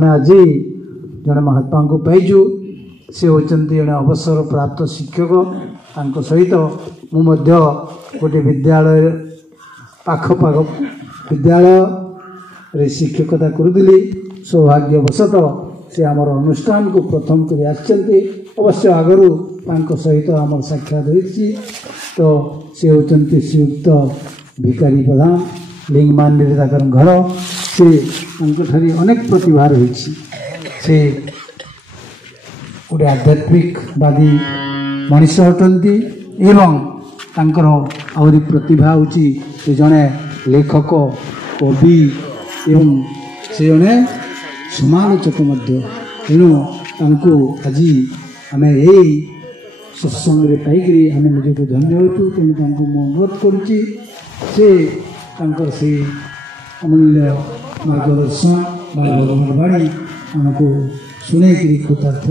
आम आज जड़े महात्मा को पाइजु से होती जड़े अवसर प्राप्त शिक्षक सहित मुझे गोटे विद्यालय पाख विद्यालय शिक्षकता करुली सौभाग्यवशत से आमर अनुष्ठान को प्रथम कर अवश्य आगु सहित आम साक्षात होती तो से होती श्रीयुक्त भिकारी प्रधान लिंगमान घर से अनेक प्रतिभा रही से गोटे आध्यात्मिकवादी मनीष हटती एवं तांकर आहरी प्रतिभा होची से जड़े लेखक कवि एवं से जड़े समालोचक तेणु आज आम यही सत्संग पाई आम निजक धन्य होचु तेणु अनुरोध करुच्ची से अमूल्य मार्गदर्शन भगवान वाणी आमको शुणे कृतार्थ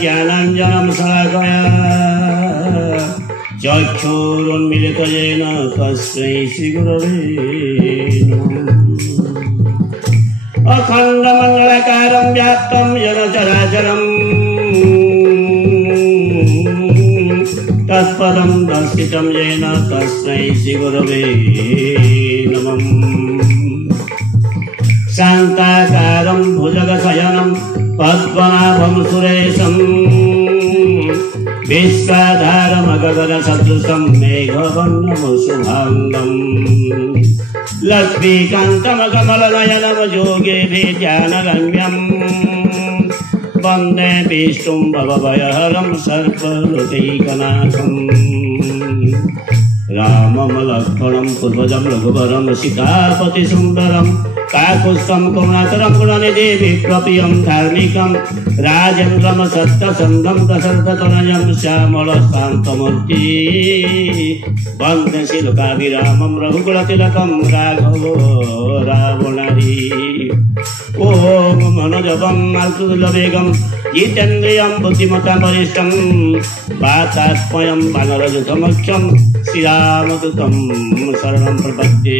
ज्ञानांजनम शलाकया चक्षुरुन्मीलितं येन तस्मै श्रीगुरवे नमः। अखण्डमण्डलाकारं व्याप्तं येन चराचरं तत्पदं दर्शितं येन तस्मै श्रीगुरवे नमः। शान्ताकारं भुजगशयनं पद्मनाभं सुरेशं विश्वाधारमगगनसदृशं मेघवर्णं शुभाङ्गं लक्ष्मीकान्तमकमलनयनं योगिभिर्ध्यानगम्यं वन्दे विष्णुं भवभयहरं सर्वलोकैकनाथं रामं लक्ष्मणं पूर्वजं रघुवरं सीतापतिसुन्दरं काकुत्स्थं करुणाकरं गुणनिधि विप्लवीयं धार्मिकं राजेन्द्रं सत्यसन्धं दशरथतनयं श्यामलकान्तमूर्ति वन्दे श्रीलोकाभिरामं रघुकुलतिलकं राघवो रावणारी। ॐ मनोजवं मारुततुल्यवेगं जितेन्द्रियं बुद्धिमतां वरिष्ठं वातात्मयं वानरयूथमुख्यं श्रीरामदूतं शरणं प्रपद्ये।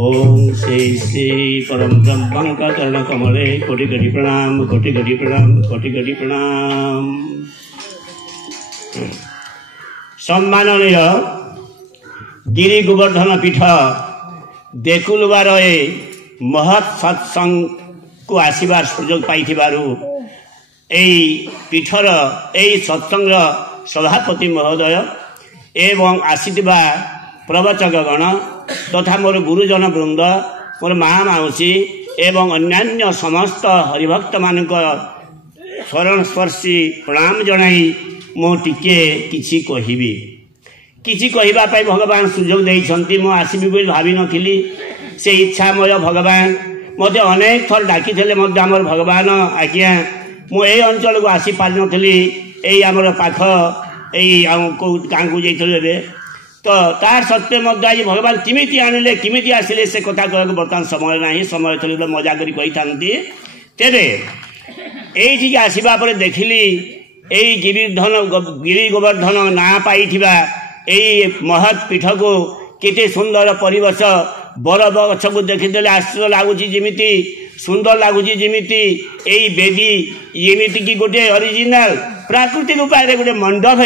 ओम श्री श्री परम ब्रह्म का चरण कमले कोटि कोटि प्रणाम कोटि कोटि प्रणाम कोटि कोटि प्रणाम। सम्माननीय गिरी गोवर्धन पीठ देखुलुबार महत् सत्संग को आसबार सुजोग पाई पीठर सत्संग सभापति महोदय एवं आसीथिबा प्रवचकगण तथा मोर गुरुजन वृंद मोर माँ माउसी एवं अन्यान्य समस्त हरिभक्त मान शरण स्पर्शी प्रणाम जनाई मो टिके किछि कहबा भगवान सुजोग देइछंती। मो आसीबी बोली भाभी नथिली से इच्छामय भगवान मते अनेक थर डाकी थे आमर भगवान आज्ञा मु ए अंचल को आसी पारि नथिली एई आमर पाख एई गाँ को जाइए तो तार सत्वे आज भगवान किमिति आनिले किमिति आसिले से कथा कहक बर्तमान समय नहीं समय थे मजा करी कही था तेरे ये आसवा पर देखिली गिरी गोवर्धन ना पाई महत् पीठ को केते सुंदर परिवेश बर गछ को देखीदे आश्चर्य लगुच जमी सुंदर लगुच जमी बेदी एमती कि गोटे ओरिजिनल प्राकृतिक उपाय गोटे मंडप हो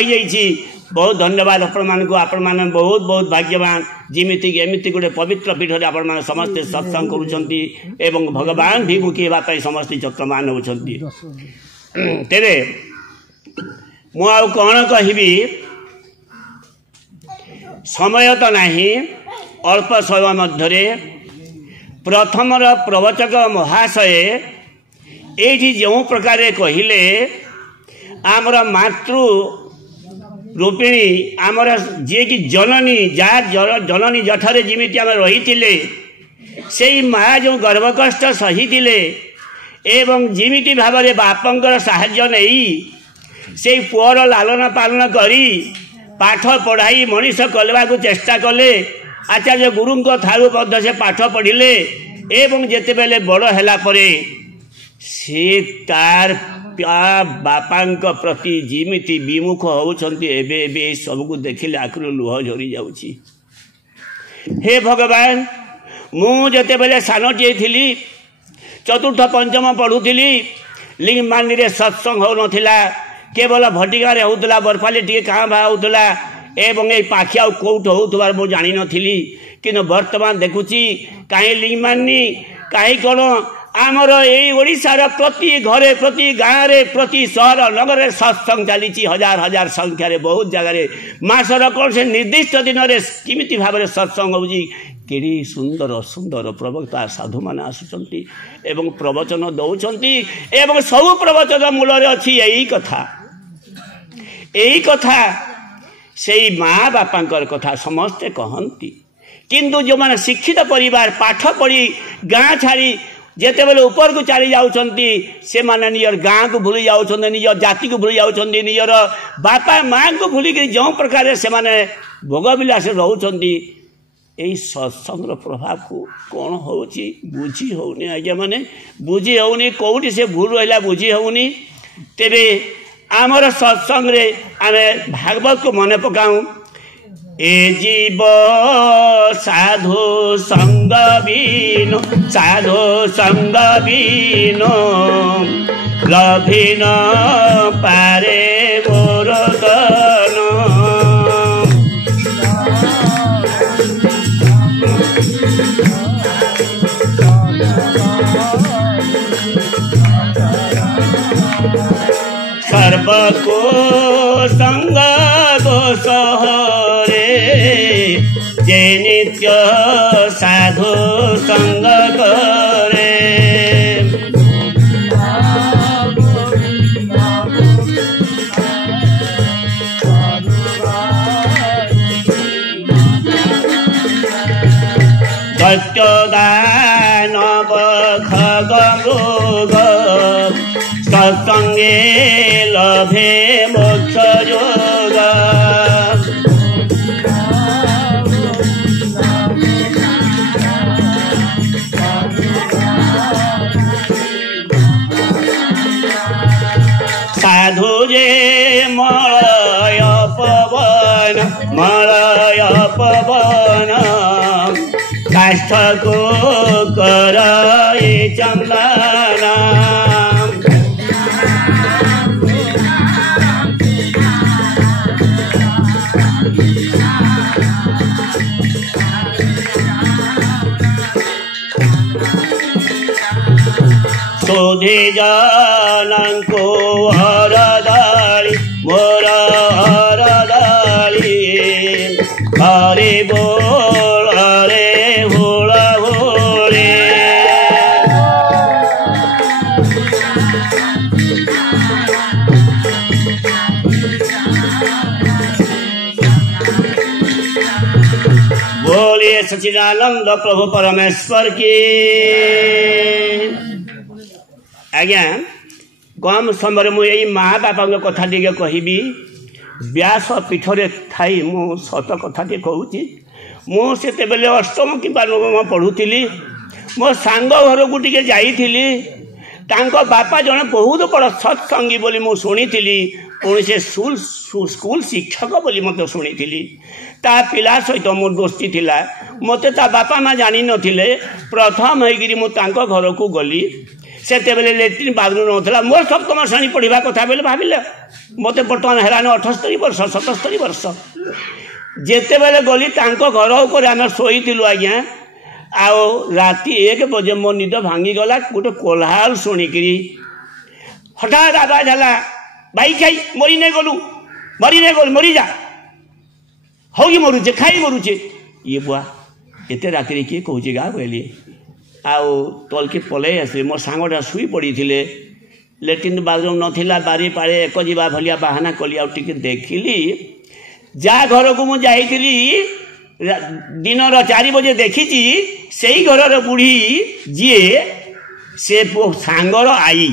बहुत धन्यवाद आपण मैंने बहुत बहुत भाग्यवान जिमिति एमती गोटे पवित्र पीठ में आपण समस्ते सत्संग करुँच भगवान भिमुखी होगापी समस्ते यत्नवान होती तेरे मु आ कौन कहबी समय तो नहीं अल्प समय मध्य प्रथम प्रवचक महाशय ये जो प्रकार कहले आमर मातृ रूपिणी आमर जी कि जननी जननी जठरे जिमिति आम रही से माँ जो गर्भकष्ट सही एवं जिमिति भाव में बापंकर साहाय्य नहीं से पुअर लालन पालन करी पाठ पढ़ाई मनीष करने को चेष्टा कले आचार्य गुरु ठारू मध्य से पाठ पढ़िले एवं जेते बेले बड़ है से तार बापा प्रति जिमिति विमुख होती सबको देखिले आखिर लुह झरी जाउछि। हे भगवान मुझे बेले सानटे थी चतुर्थ पंचम पढ़ुली लिंगमानी रे सत्संग हो नथिला केवल भटिकार होता बर्फाली टे काँ भा होता एवं ये पाखी आ कौट हो मुझे जानी नी कि बर्तमान देखुची कहीं लिंगमानी कहीं कौन आमर यही ओडिशार प्रति घरे प्रति गाँव रे प्रति सहर नगर सत्संग चली हजार हजार संख्यार बहुत जगार मासर कौन से निर्दिष्ट दिन में किमिति भाव में सत्संग होगी कि सुंदर सुंदर प्रवक्ता साधु मान आसुंच एवं प्रवचन दौरान एवं सब प्रवचन मूल अच्छी यही कथा से माँ बापा कथा समस्ते कहती किंतु जो मैंने शिक्षित परिवार पाठ पढ़ी गाँ छाड़ी जेते बेले ऊपर को चली जाउछंती से माने नियर गाँ को भूली जाउछंती नियर जाति को भूली जाउछंती नियर बापा माँ को भूली कि जो प्रकार से माने भोग विलास रहउछंती यही सत्संग प्रभाव को कौन होची बुझी होनी आज्ञा माने बुझी होनी कौटी से भूल रहा बुझी होनी तेरे आमर सत्संग रे आमे भागवत को मने पकाऊं ए जीव साधु संग बीनो साधु संग बीनो लभिन पारे मोर गन सर्व को संग दोष जे नित्य साधु संग करे दैत्य दानव खग मृग सत्संगे लभे मोक्ष योग साधु जे मलय पवन काष्ठ को कराए चंदना शोधे जानंको हरदाली मोर हरदाली हरे बोल हरे होला होले बोलिए सच्चिदानंद प्रभु परमेश्वर की। आज्ञा कम समय मुझे माँ बापा कथा टे कहबी व्यास पीठरे थी मु सत कथा टे कहूँ मुझे बेले अष्टम कि नवम पढ़ुली मो सांग घर को टे जाइली बापा जड़े बहुत बड़ सत्संगी बोली मु शुणी पुणी से स्कूल शिक्षक बोली मत शुणी ता पिला सहित मो दोस्ती थिला मते ता बापा माँ जानी नथिले प्रथम होइगिरी मु तांको घर को गली ସେତେବେଳେ ଲାଟ୍ରିନ୍ ବାଥରୁମ୍ ନଥିଲା। ମୋର ସପ୍ତମ ଶ୍ରେଣୀ ପଢ଼ିବା କଥା ବୋଲି ଭାବିଲେ ମୋତେ ବର୍ତ୍ତମାନ ହେଲାଣି 78 ବର୍ଷ 77 ବର୍ଷ। ଯେତେବେଳେ ଗଲି ତାଙ୍କ ଘର ଉପରେ ଆମେ ଶୋଇଥିଲୁ ଆଜ୍ଞା, ଆଉ ରାତି 1 ବଜେ ମୋ ନିଦ ଭାଙ୍ଗିଗଲା। ଗୋଟେ କୋଲାହଳ ଶୁଣିକିରି ହଠାତ୍ ଆବାଜ ହେଲା, ଭାଇ ଖାଇ ମରି ନାଇଁ ଗଲୁ, ମରିଯା, ହଉକି ମରୁଛେ, ଖାଇ ମରୁଛେ। ଇଏ ବୁଆ ଏତେ ରାତିରେ କିଏ କହୁଛି ଗା କହିଲି। ଆଉ ତଲକେ ପଳେଇ ଆସିଲି। ମୋ ସାଙ୍ଗଟା ଶୋଇ ପଡ଼ିଥିଲେ, ଲାଟ୍ରିନ୍ ବାଥରୁମ୍ ନଥିଲା, ବାରି ପାଳେ ଏକ ଯିବା ଭଳିଆ ବାହାନା କଲି। ଆଉ ଟିକେ ଦେଖିଲି, ଯାହା ଘରକୁ ମୁଁ ଯାଇଥିଲି ଦିନର 4 ବଜେ ଦେଖିଛି, ସେଇ ଘରର ବୁଢ଼ୀ ଯିଏ ସେ ସାଙ୍ଗର ଆଈ,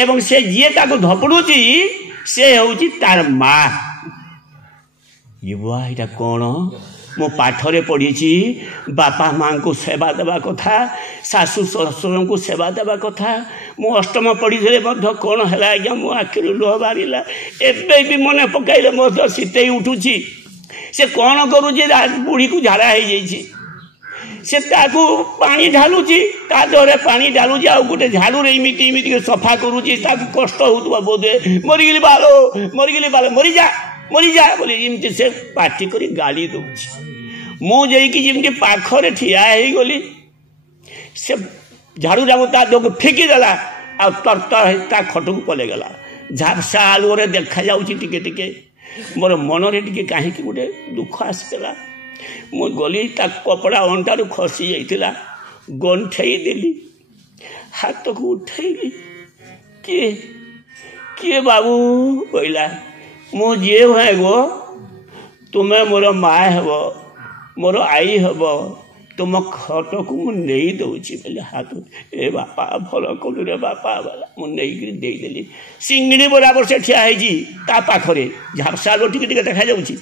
ଏବଂ ସେ ଯିଏ ତାକୁ ଧପଡ଼ୁଛି ସେ ହେଉଛି ତାର ମା। ଇଏ ବୁଆ ଏଇଟା କ'ଣ? ମୁଁ ପାଠରେ ପଢ଼ିଛି ବାପା ମାଆଙ୍କୁ ସେବା ଦେବା କଥା, ଶାଶୁ ଶ୍ୱଶୁରଙ୍କୁ ସେବା ଦେବା କଥା। ମୁଁ ଅଷ୍ଟମ ପଢ଼ିଥିଲେ ମଧ୍ୟ କ'ଣ ହେଲା ଆଜ୍ଞା, ମୋ ଆଖିରୁ ଲୁହ ବାହାରିଲା। ଏବେ ବି ମନେ ପକାଇଲେ ମଧ୍ୟ ଶୀତେଇ ଉଠୁଛି। ସେ କ'ଣ କରୁଛି, ବୁଢ଼ୀକୁ ଝାଡ଼ା ହେଇଯାଇଛି, ସେ ତାକୁ ପାଣି ଢାଲୁଛି, ତା ଦେହରେ ପାଣି ଢାଲୁଛି, ଆଉ ଗୋଟେ ଝାଡ଼ୁରେ ଏମିତି ସଫା କରୁଛି। ତାକୁ କଷ୍ଟ ହେଉଥିବ ବୋଧେ। ମରିଗଲି ବାଲୋ, ମରିଯା ବୋଲି ଏମିତି ସେ ପାଟି କରି ଗାଳି ଦେଉଛି। ମୁଁ ଯାଇକି ଯେମିତି ପାଖରେ ଠିଆ ହେଇଗଲି, ସେ ଝାଡ଼ୁଟାକୁ ତା ଦେହକୁ ଫିକି ଦେଲା, ଆଉ ତରତର ତା ଖଟକୁ ପଳେଇଗଲା। ଝାପ୍ସା ଆଲୁଅରେ ଦେଖାଯାଉଛି ଟିକେ ଟିକେ। ମୋର ମନରେ ଟିକେ କାହିଁକି ଗୋଟେ ଦୁଃଖ ଆସିଥିଲା। ମୁଁ ଗଲି, ତା କପଡ଼ା ଅଣ୍ଟାରୁ ଖସି ଯାଇଥିଲା, ଗଣ୍ଠେଇ ଦେଲି, ହାତକୁ ଉଠେଇଲି। କିଏ ବାବୁ କହିଲା। ମୁଁ ଯିଏ ଭାଇ ଗୋ, ତୁମେ ମୋର ମା ହେବ, ମୋର ଆଈ ହେବ, ତୁମ ଖଟକୁ ମୁଁ ନେଇ ଦେଉଛି ବୋଲେ ହାତ। ଏ ବାପା ଭଲ କଲୁ ରେ ବାପା ବୋଲା। ମୁଁ ନେଇକିରି ଦେଇଦେଲି। ସିଙ୍ଗିଡ଼ି ବରାବର ସେ ଠିଆ ହେଇଛି ତା ପାଖରେ, ଝାପ୍ସାର ଟିକେ ଟିକେ ଦେଖାଯାଉଛି।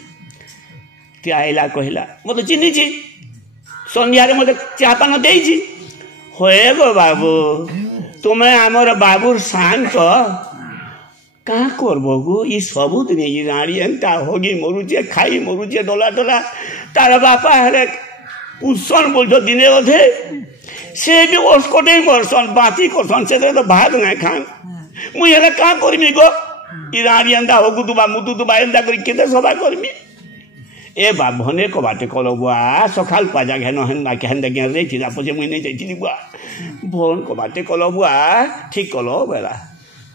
ଠିଆ ହେଇଲା, କହିଲା, ମୋତେ ଚିହ୍ନିଛି, ସନ୍ଧ୍ୟାରେ ମୋତେ ଚାହା ପାନ ଦେଇଛି। ହଏ ଗୋ ବାବୁ, ତୁମେ ଆମର ବାବୁର ସାଙ୍ଗ, କାଁ କରବ ଗো? ଇ ସବୁଦିନ ଇ ରାଣୀ ଏନ୍ତା ହଗି ମରୁଛେ, ଖାଇ ମରୁଛେ ଡଲା। ତାର ବାପା ହେଲେ ପୁଷଣ ବୋଲଛ ଦିନେ ଅଧେ, ସେ ବି ଓସ୍କଟେଇ ମରସନ୍, ବାତି କରସନ୍, ସେଥିରେ ତ ଭାତ ନାଇଁ ଖାନ୍। ମୁଇଁ ହେଲେ କାଁ କରମି ଗୋ? ଇ ରାଣୀ ଏନ୍ତା ହଗୁଥିବା ମୁତୁଥିବା ଏନ୍ତା କରି କେତେ ସଭା କରମି? ଏ ଭନେ କବାଟେ କଲ ବୁଆ, ସକାଳ ପାଜା ଘେନ ହେନ୍ତା ଯାଇଥିଲା, ପଛେ ମୁଇଁ ନେଇ ଯାଇଥିଲି ବୁଆ। ଭନ କବାଟେ କଲ ବୁଆ, ଠିକ କଲ ବେଲା।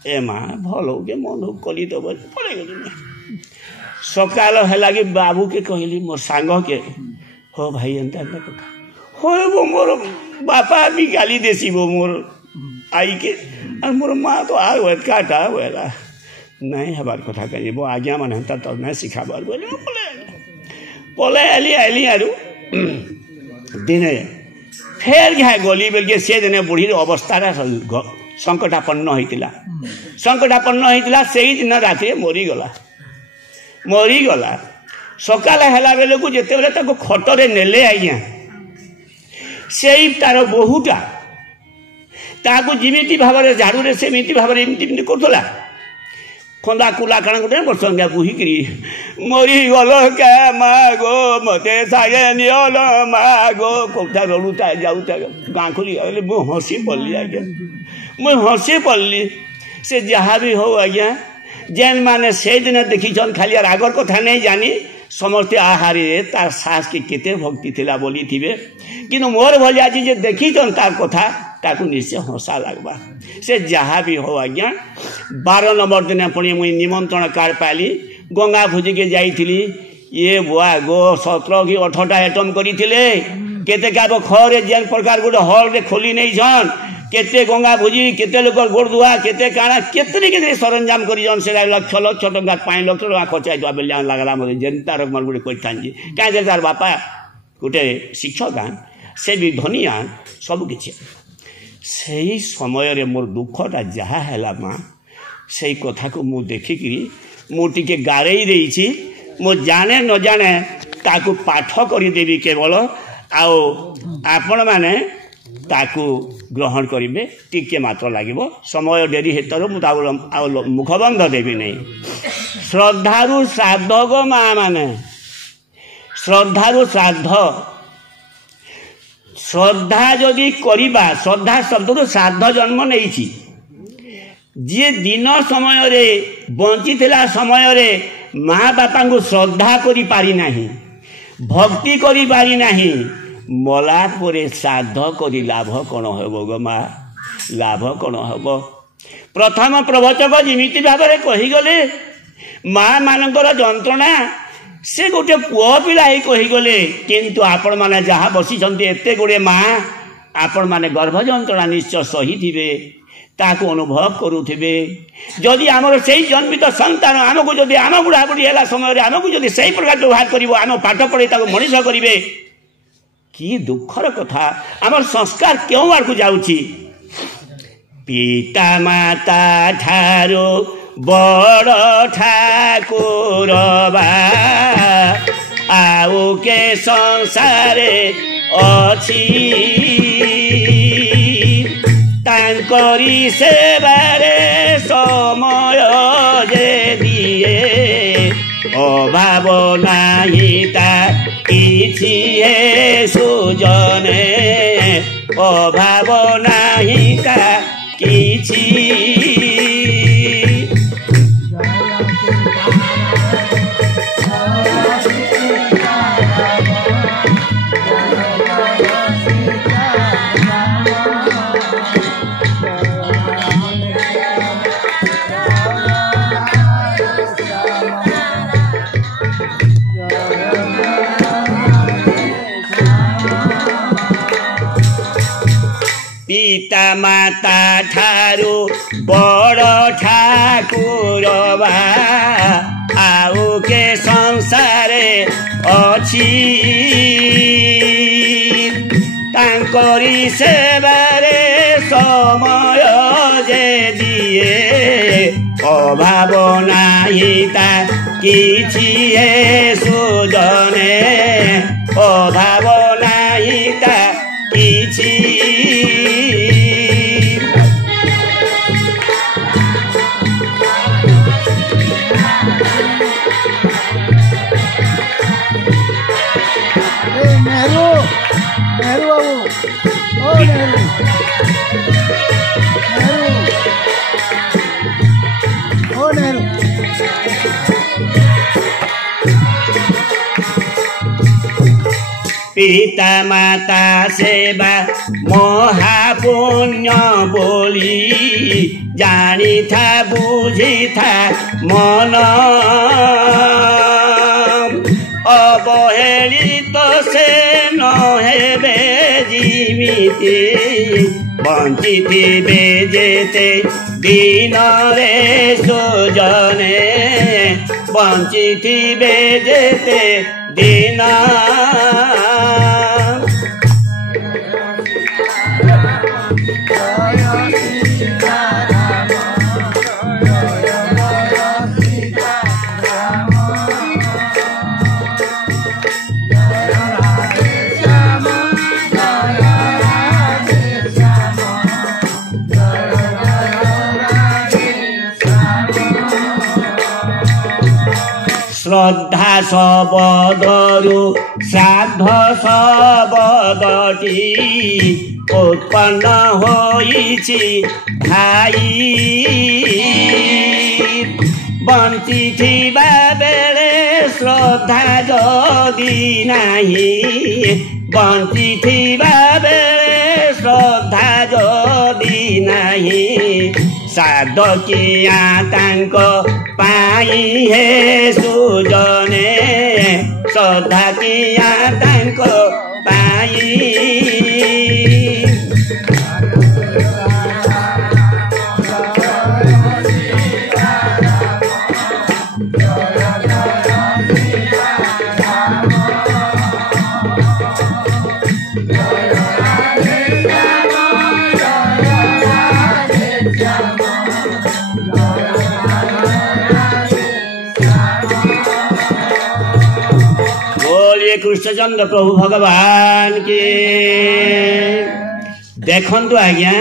ଏ ମା ଭଲ ହଉ ମନ କଲି ତ ପଳେଇଗଲି। ସକାଳ ହେଲା କି ବାବୁକେ କହିଲି, ମୋର ସାଙ୍ଗକେ, ହୋ ଭାଇ ଏନ୍ତା ଏନ୍ତା କଥା ହବ। ମୋର ବାପା ବି ଗାଲି ଦେସିବ ମୋର ଆଈକେ, আর মোর মা তো আর ওয়েটকাটা বেলা নাই হবার কথা কহিব আজ্ঞা মানে হেন্তা তো নাই শিখাবার বলে পলাই আলি আরু দিনে ফের ঘাই গলি বেলকে সে দিনে বুড়ির অবস্থাটা সংকটাপন্ন হয়েছিল সেই দিন রাতে মরিগলা সকালে হেলা বেলকু যেতবে তাকে খটরে নেলে আজ্ঞা সেই তার বহুটা তাকে যেমিতি ভাবে ঝাড়ুরে সেমিতি ভাবে এমতি করুলা খন্দা কুলা কাଣା গোটে বর্ষা বুহিকি মরিগল কে মা গো মতে সাগে নিয়ল মা গো কোথা রড়ুতা যাওতা গাঁ খুলি মু হসি পড়লি আজ্ঞা হসি পড়লি সে যাহা বি হো আজ্ঞা যেন মানে সেইদিন দেখিছন খালি আর আগর কথা নেই জানি সমস্তে আহারে তার শাসকে কেতে ভক্তি লা বলি থিবে কিন্তু মোর ভলি আজি যে দেখিছন তার কথা তাকে নিশ্চয় হসা লাগবা সে যাহা বি হো আজ্ঞা 12 নম্বর দিন পুଣି মুই নিমন্ত্রণ কার্ড পাইলি গঙ্গা ভোজিকে যাইছিলি ইয়ে বুয়া গো 17 কি 18টা আইটম করিছিলে কেতে কাব খরে যেন প্রকার গোটে হলরে খোলি নেইছন কেতে গঙ্গা ভোজি কেতে লোকর গোড় দুয়া কেতে কাଣା কেতে সরঞ্জাম করিছন সেটা লক্ষ লক্ষ টাকা 5 লক্ষ টাকা খরচাই দেওয়া বেলে লাগলা মতো যেনতা রকম গোটে কইথানজি কাঁ যে তার বাপা গোটে শিক্ষক সে বি ধনিয়া সবু কিছু সেই সময়ের মোর দুঃখটা যাহা হেলা মা সেই কথাকে মু দেখিকি মু টিকে গাড়াই দিয়েছি মু জানে ন জানে তাকে পাঠ করিদেবি কেবল আপন মানে তাকে গ্রহণ করবে টিকে মাত্র লাগিব সময় ডেরি হেতু মু মুখবন্ধ দেবি নাই শ্রদ্ধারু শ্রাদ্ধ গো মা মানে শ্রদ্ধারু শ্রাদ্ধ श्रद्धा जदि करिबा श्रद्धा शब्द श्राद्ध जन्म नहीं जी दिन समय रे बंची समय रे माँ बापा को श्रद्धा करी पारि नाही भक्ति करी पारि नाही मला परे श्राद्ध करी लाभ कौन हेब गो माँ लाभ कौन हेब प्रथम प्रवचक जिमिति भाव में कहीगले माँ मानकर जंत्रणा से गोटे पुओ पिला ही कहीगले किंतु आपण माने जहाँ बसी एते गुड़े माँ आपण माने गर्भ जंत्रणा निश्चय सही थिबे ताको अनुभव करुथिबे जदि आमर से जन्मित संतान आमको जदि आम बुढ़ा बुढ़ी है समय आमको जदि से प्रकार व्यवहार कर आम पाठ पढ़े मनीष करेंगे कि दुखर कथा आम संस्कार क्यों आड़ को जाउछि पिता माता ठारो बड़ ठाकुर आउ के संसारे अछि तांकरी सेवारे समय जे दिए अभाव नाही ता किछि हे सुजने अभाव नाही ता किछि पिता माता ठारू बड़ ठाकुर आउ के संसारे अछि तांकरी सेवारे समय जे दिए अभाव नाही ता किछि हे सुजने अभाव नाही ता किछि पिता माता सेवा महापुण्य बोली जानी था बुझी था मन अवहेलित से न हेबे जीविती बंची थिबे जेते दिन रे सुजने बंची थिबे जेते दिन श्रद्धा शब्दरु श्राद्ध शब्दटी उत्पन्न होइछि भाई बंची थिबा बेले श्रद्धा जदि नाही बंची थिबा बेले श्रद्धा जदि नाही श्राद्ध किया तांको पाई हे सुजने श्रद्धा किया तांको पाई कृष्णचंद्र प्रभु भगवान के देखंतु आज्ञा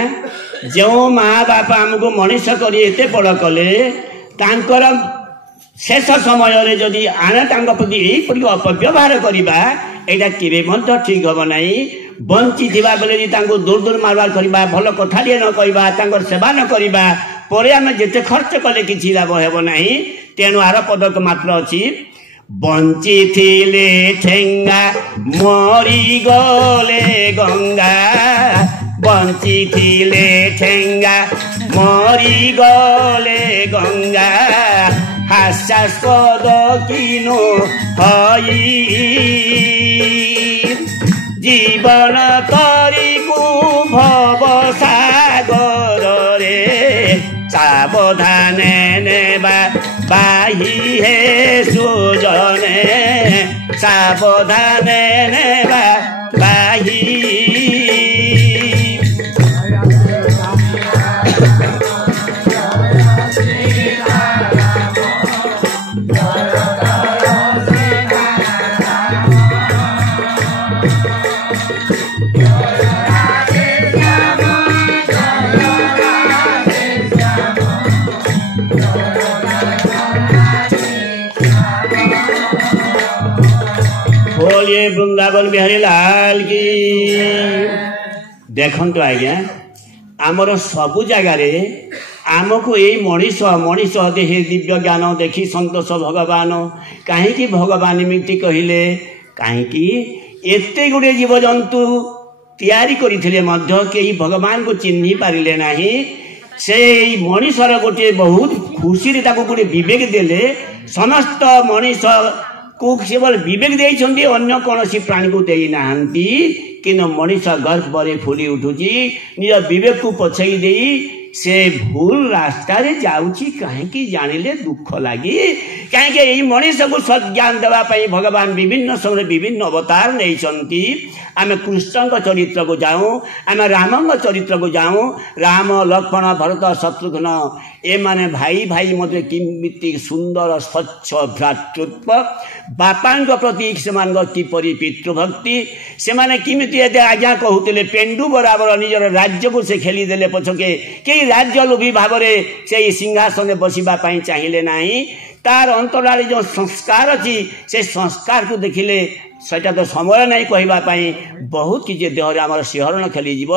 जो माँ बापा आमको मनीष कर एते बड़ कले तांकर शेष समय जदि आने प्रति अपव्यवहार करवा एटा केबे मध्य ठीक हम नहीं बंची थिबा बेले तांको दूर दूर मारबार करबा भल कथालिए न कहबा तांकर सेवा न करबा परे आमे जेते खर्च कले किछि लाभ हेबो नाही तेनु आर पदक मात्र अछि बंची थिले ठेंगा मरी गले गंगा बंची थिले ठेंगा मरी गले गंगा हास्यास्पद किनो हई जीवन तरीकु भव सागर रे सावधाने नेबा बाही हे सुजने सावधाने नेबा बाही बोलिए वृंदावन बिहारी लाल की देखंतु आज्ञा आमर सबु जगार आमको यही मनीष मनीष देहे दिव्य ज्ञान देखी संतोष भगवान कहीं भगवान एमती कहले कहीं एते गुड़े जीवजंतु तैयारी करथिले मध्य केही भगवान को चिन्हि पारिले नाही से मनीषर गोटे बहुत खुशी ताको गोटे विवेक देले समस्त मनीष को केवल विवेक देइछन्ती अन्य कोनोसी प्राणी को देई नाहंती किन मनीष गर्भ बरे फुली उठुची निज विवेक को पछई देई से भूल रास्ता रे जाउची काहेकि जानिले दुख लागी काहेकि एई मनीष को सज्ञान देवा पई भगवान विभिन्न समय विभिन्न अवतार नैछन्ती आमे कृष्ण को चरित्र को जाऊं आमे राम को चरित्र को जाऊं राम लक्ष्मण भरत शत्रुघ्न ए माने भाई भाई मध्य किमिति सुंदर स्वच्छ भ्रातृत्व बापांग प्रति सेमान किपरि पितृभक्ति सेमाने किमिति आज्ञा कहूतिले पेंडु बराबर निजर राज्य को से खेली देले पछके के राज्य लोभी भाव से सिंहासन बसिबा पई चाहिए नाही तार अंतराले जो संस्कार अच्छी से संस्कार को देखिले सेटा तो समय नहीं कहबा पई बहुत किछि देहरे हमर सिहरण खेली जीव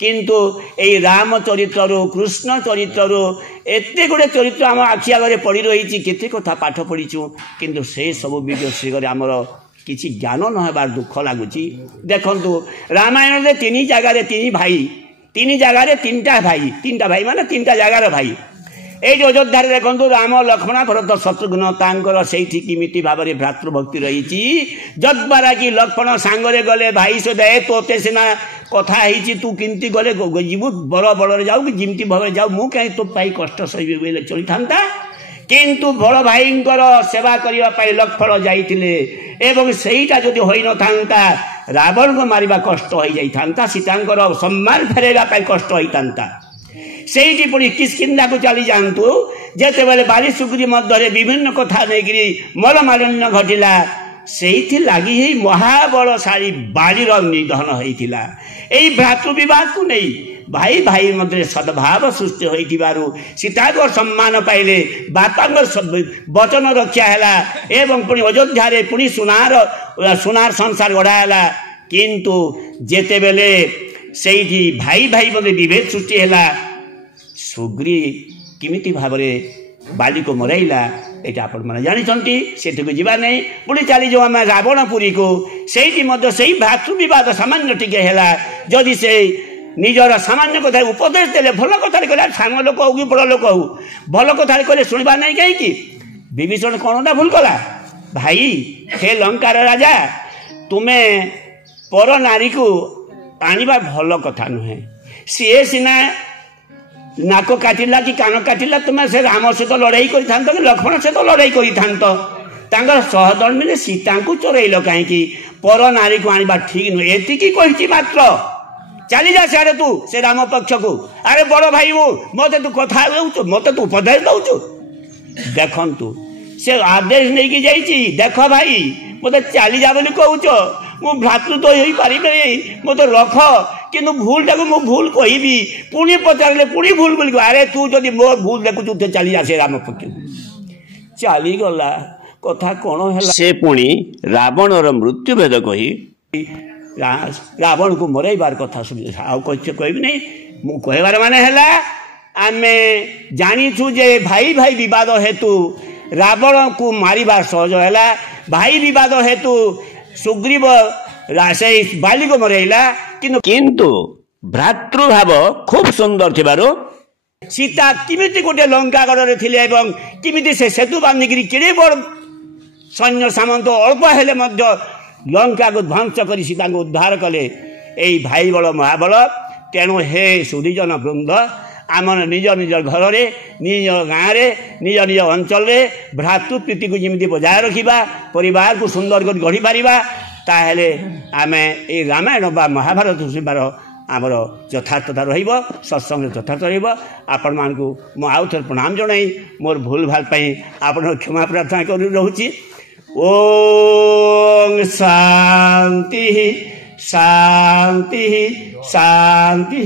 किंतु एई राम चरित्र कृष्ण चरित्र एते गुडे चरित्र हम आखि आगे पड़ी रही केते कथा पाठ पढ़ीचु किंतु से सब वीडियो सिगरे हमर किछि ज्ञान न हेबार दुख लागुची देखंतु रामायण रे तीन जगह तीन जगह तीनटा भाई माने तीनटा जगार भाई এই অযোধ্যার দেখন্তু রাম লক্ষ্মণ ভরত শত্রুঘ্ন তাঙ্কর সেইটি কিমিতি ভাবে ভ্রাতৃভক্তি রয়েছি যদ্বারা কি লক্ষ্মণ সাঙ্গরে গলে ভাই সদা এ তোতে সিনা কথা হইছি তু কিন্তি গলে জীবু বড় বড়রে যাও কি জিমতি ভাবে যাও মু কাই তো পাই কষ্ট সইবে বলে চলি থান্তা কিন্তু বড় ভাইঙ্কর সেবা করিবা পাই লক্ষ্মণ যাইতিলে এবং সেইটা যদি হই ন থান্তা রাবণ को मारिबा कष्ट होई जाई थांता सीतांकर सम्मान फेरेगा पाई कष्ट होई थांता सेठी पुणी किस्किंदा को चली जातु जेते बेले बारी सुग्री मध्य विभिन्न कथा नहीं मलमालिन्य घटिला से लगी ही महाबलशाली बालीर निधन होता यही भ्रातृ विवाद को नहीं भाई भाई मध्य सद्भाव सृष्टि होइतिबारु सीता को सम्मान पाइले बापा वचन रक्षा है एवं पुणी अयोध्या रे पुणी सुनार संसार गढ़ाला किंतु जेते बेले सेठी भाई भाई मध्य विभेद सृष्टि है सुग्री किमिति भावरे बाली को मराइला एटा आपण माने जानिछंती सेठी को जीवा नहीं पुणी चली जो आम रावणपुरी को सेठी मध्य सेही भ्रातृ विवाद सामान्य टिके हैला जदि से निजर सामान्य कथा उपदेश देले भल कथा कहला सांग लोक हो कि बड़ लोक हो भल कथा कहले सुनबा नहीं कहीं विभीषण कौनटा भूल कला भाई हे लंकार राजा तुम्हें पर नारी को आनिबा भल कथा नुहे सी सीना नाक काटिला कि कान काटिला तुम्हें से राम सहित लड़ाई कर लक्ष्मण सहित लड़ाई कर सहधर्मी सीता को चोरइल कहीं पर नारी को आनिबा ठीक नुहे एतिकी कहिछि मात्र चली जा सारे तू से राम पक्ष को अरे बड़ भाई वो मत तू कथा मत तू उपदेश दौचु देखु से आदेश नहीं कि जाइए देख भाई मत चली जा बोली कहूच मु भ्रातृत्व हो पारि मत रख कि भूल टाक मु भूल कहबी पुणी पचारे पुणी भूल बोल अरे तू जदि मो भूल देखु तू चली जा से राम पक्ष चली गला कथा कौन है से पुणी रावणर मृत्यु भेद कही रावण को मरैबार कथा कहबी नहीं मु कहबार माने हैला आमे जानिछु जे भाई भाई विवाद हेतु रावण को मारिबा सहज हैला भाई विवाद हेतु सुग्रीव से बाली को मरैला किंतु भ्रातृभाव खूब सुंदर थिबारो सीता किमिति गोटे लंका गढ़ थिले एवं किमिति से सेतु बांधिकी केड़े बड़ सैन्य सामंत अल्प हेले मध्य लंका को ध्वंस कर सीता को उद्धार कले यही भाई बल महाबल तेणु हे सुदीजन वृंद आम निज निज घर में निज गाँव में निज निज अंचल भ्रातृप्रीति को जमी बजाय रखा परिवार को सुंदर कर गढ़ी पारिबा ताहेले आमे ए रामायण बा महाभारत सुनबार आमर यथार्थता रहिबो सत्संग यथार्थ रहिबो आपण मानकु मो आउ थर प्रणाम जणाई मोर भूल भाल पई आपण क्षमा प्रार्थना कर रहउची ओम शांति शांति शांति।